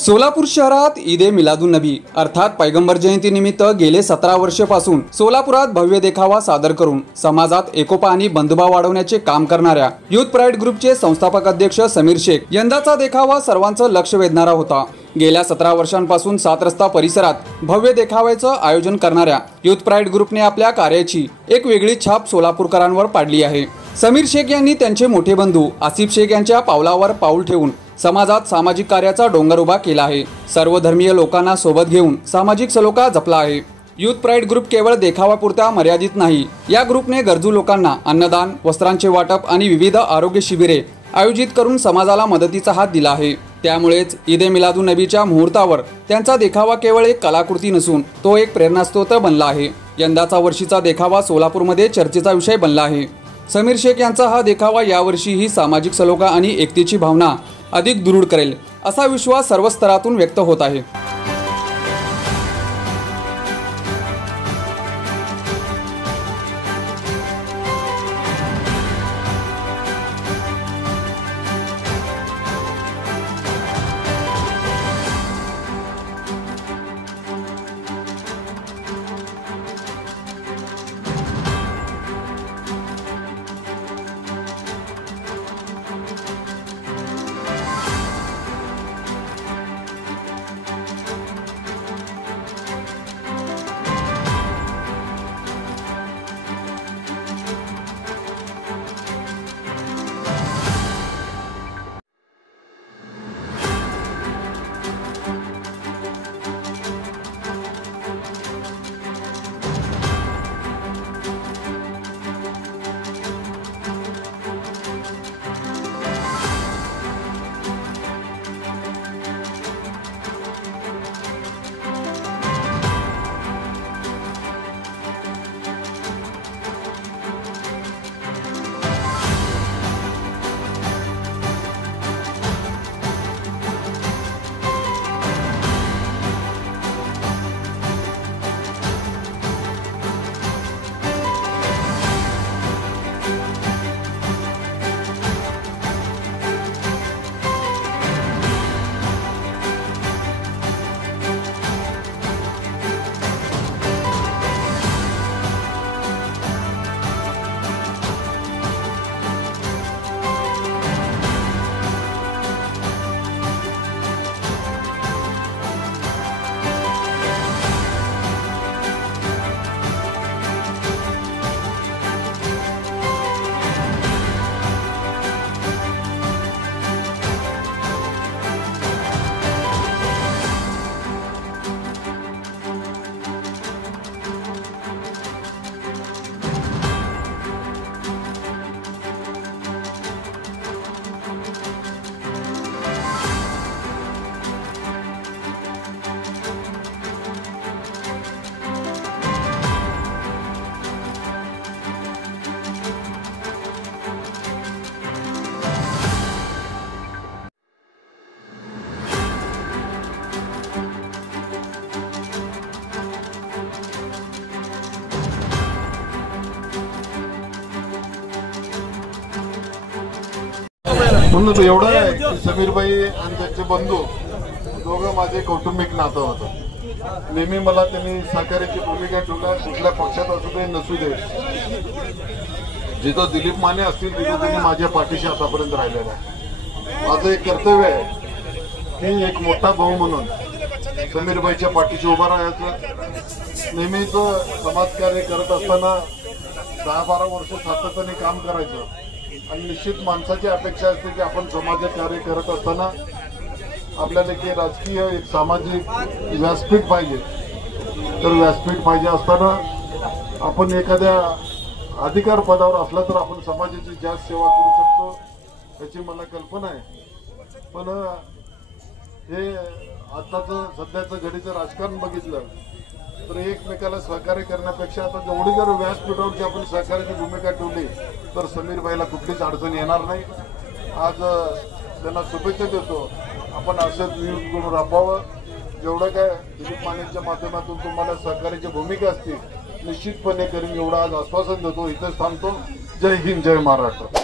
सोलापूर शहरात ईद ए मिलादुन नबी अर्थात पैगंबर जयंती निमित्त गेले 17 वर्षापासून सोलापुरात भव्य देखावा सादर करून समाजात एकोपा आणि बंधुभाव वाढवण्याचे काम करणाऱ्या युथ प्राइड ग्रुपचे संस्थापक अध्यक्ष समीर शेख यंदाचा देखावा सर्वांचं लक्ष वेधणारा होता। गेल्या 17 वर्षांपासून 7 रस्ता परिसरात भव्य देखाव्याचं आयोजन करणाऱ्या युथ प्राइड ग्रुपने आपल्या कार्याची एक वेगळी छाप सोलापूरकरांवर पाडली आहे। समीर शेख यांनी त्यांचे मोठे बंधू आसिफ शेख यांच्या पावलावर पाऊल ठेवून समाजात सामाजिक कार्याचा डोंगर उभा केला आहे। सर्व धर्मीय लोकांना सोबत घेऊन सामाजिक सलोखा जपला आहे। युथ प्राइड ग्रुप केवळ देखावापुरता मर्यादित नाही, या ग्रुपने गरजू लोकांना अन्नदान, वस्त्रांचे वाटप आणि विविध आरोग्य शिबिरे आयोजित करून समाजाला मदतीचा हात दिला आहे। त्यामुळेच ईद ए मिलादुन नबीच्या मुहूर्तावर त्यांचा देखावा केवळ एक कलाकृती नसून तो एक प्रेरणास्त्रोत बनला आहे। यंदाचा वर्षीचा देखावा सोलापूरमध्ये चर्चेचा विषय बनला आहे। समीर शेख यांचा हा देखावा यावर्षीही सामाजिक सलोखा आणि एकतेची भावना अधिक दृढ करेल असा विश्वास सर्व स्तरातून व्यक्त होत आहे। म्हणून एवढं आहे की समीरबाई आणि त्यांचे बंधू दोघं माझे कौटुंबिक नातं होतं। नेहमी मला त्यांनी सहकार्याची भूमिका ठेवल्या, कुठल्या पक्षात असू दे नसू दे, जिथं दिलीप माने असतील तिथं त्यांनी माझ्या पाठीशी आतापर्यंत राहिलेला आहे। माझं एक कर्तव्य आहे की एक मोठा भाऊ म्हणून समीरबाईच्या पाठीशी उभा राहायचं। नेहमीच समाजकार्य करत असताना 10-12 वर्ष सातत्याने काम करायचं आणि निश्चित माणसाची अपेक्षा असते की आपण समाज कार्य करत असताना आपल्याला की राजकीय एक सामाजिक व्यासपीठ पाहिजे। तर व्यासपीठ पाहिजे असताना आपण एखाद्या अधिकार पदावर असला तर आपण समाजाची जास्त सेवा करू शकतो याची मला कल्पना आहे। पण हे आताचं सध्याचं घडीचं राजकारण बघितलं तर एकमेकाला सहकार्य करण्यापेक्षा आता जेवढी जर व्यासपीठावरची आपण सहकार्याची भूमिका ठेवली तर समीरबाईला कुठलीच अडचण येणार नाही। आज त्यांना शुभेच्छा देतो। आपण असंच न्यूज करून राबवावं। जेवढं काय दिलीप मानेच्या माध्यमातून तुम्हाला सहकार्याची भूमिका असते निश्चितपणे करीन एवढं आज आश्वासन देतो। इथेच थांबतो। जय हिंद, जय महाराष्ट्र।